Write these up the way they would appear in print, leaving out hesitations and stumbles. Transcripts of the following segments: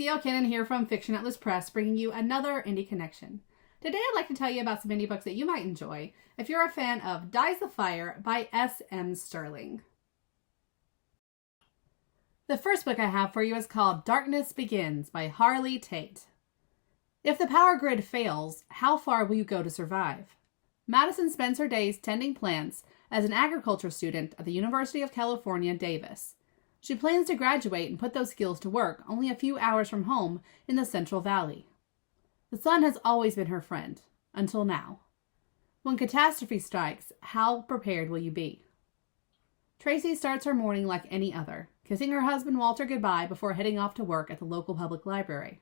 Tracy O'Kinnon here from Fiction Atlas Press, bringing you another Indie Connection. Today I'd like to tell you about some indie books that you might enjoy if you're a fan of Dies the Fire by S.M. Stirling. The first book I have for you is called Darkness Begins by Harley Tate. If the power grid fails, how far will you go to survive? Madison spends her days tending plants as an agriculture student at the University of California, Davis. She plans to graduate and put those skills to work only a few hours from home in the Central Valley. The sun has always been her friend, until now. When catastrophe strikes, how prepared will you be? Tracy starts her morning like any other, kissing her husband Walter goodbye before heading off to work at the local public library.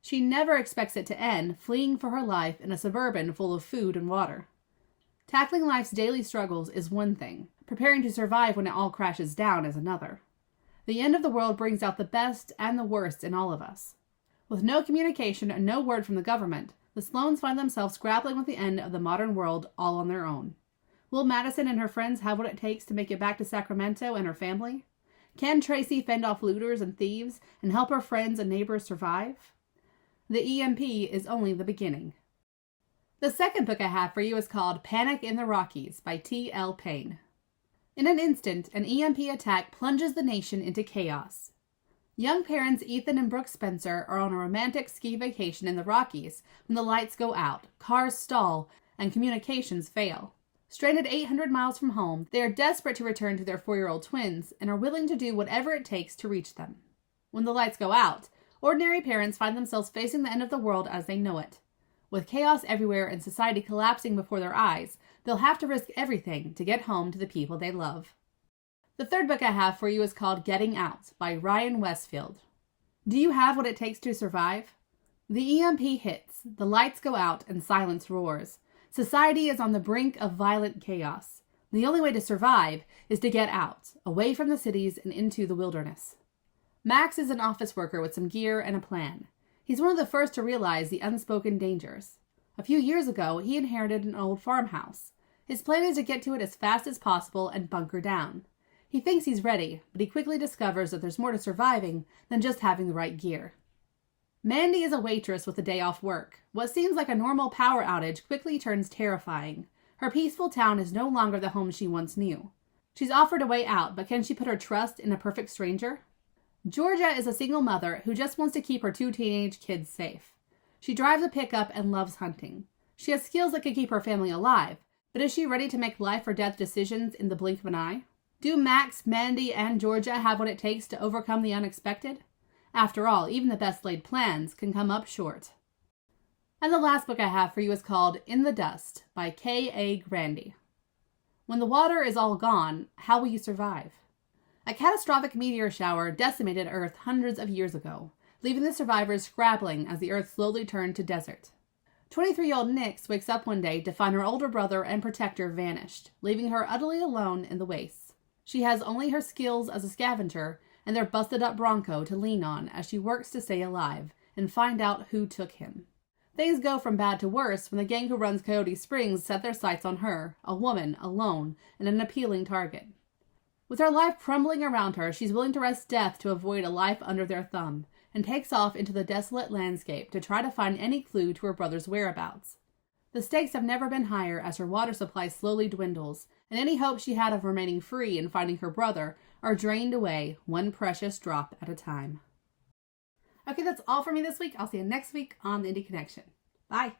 She never expects it to end, fleeing for her life in a Suburban full of food and water. Tackling life's daily struggles is one thing. Preparing to survive when it all crashes down is another. The end of the world brings out the best and the worst in all of us. With no communication and no word from the government, the Sloanes find themselves grappling with the end of the modern world all on their own. Will Madison and her friends have what it takes to make it back to Sacramento and her family? Can Tracy fend off looters and thieves and help her friends and neighbors survive? The EMP is only the beginning. The second book I have for you is called Panic in the Rockies by T.L. Payne. In an instant, an EMP attack plunges the nation into chaos. Young parents Ethan and Brooke Spencer are on a romantic ski vacation in the Rockies when the lights go out, cars stall, and communications fail. Stranded 800 miles from home, they are desperate to return to their 4-year-old twins and are willing to do whatever it takes to reach them. When the lights go out, ordinary parents find themselves facing the end of the world as they know it. With chaos everywhere and society collapsing before their eyes, they'll have to risk everything to get home to the people they love. The third book I have for you is called Getting Out by Ryan Westfield. Do you have what it takes to survive? The EMP hits, the lights go out, and silence roars. Society is on the brink of violent chaos. The only way to survive is to get out, away from the cities and into the wilderness. Max is an office worker with some gear and a plan. He's one of the first to realize the unspoken dangers. A few years ago, he inherited an old farmhouse. His plan is to get to it as fast as possible and bunker down. He thinks he's ready, but he quickly discovers that there's more to surviving than just having the right gear. Mandy is a waitress with a day off work. What seems like a normal power outage quickly turns terrifying. Her peaceful town is no longer the home she once knew. She's offered a way out, but can she put her trust in a perfect stranger? Georgia is a single mother who just wants to keep her 2 teenage kids safe. She drives a pickup and loves hunting. She has skills that could keep her family alive, but is she ready to make life or death decisions in the blink of an eye? Do Max, Mandy, and Georgia have what it takes to overcome the unexpected? After all, even the best laid plans can come up short. And the last book I have for you is called In the Dust by K.A. Grandy. When the water is all gone, how will you survive? A catastrophic meteor shower decimated Earth hundreds of years ago, leaving the survivors scrabbling as the Earth slowly turned to desert. 23-year-old Nix wakes up one day to find her older brother and protector vanished, leaving her utterly alone in the wastes. She has only her skills as a scavenger and their busted-up Bronco to lean on as she works to stay alive and find out who took him. Things go from bad to worse when the gang who runs Coyote Springs set their sights on her, a woman, alone, and an appealing target. With her life crumbling around her, she's willing to risk death to avoid a life under their thumb, and takes off into the desolate landscape to try to find any clue to her brother's whereabouts. The stakes have never been higher as her water supply slowly dwindles, and any hope she had of remaining free and finding her brother are drained away, one precious drop at a time. Okay, that's all for me this week. I'll see you next week on the Indie Connection. Bye!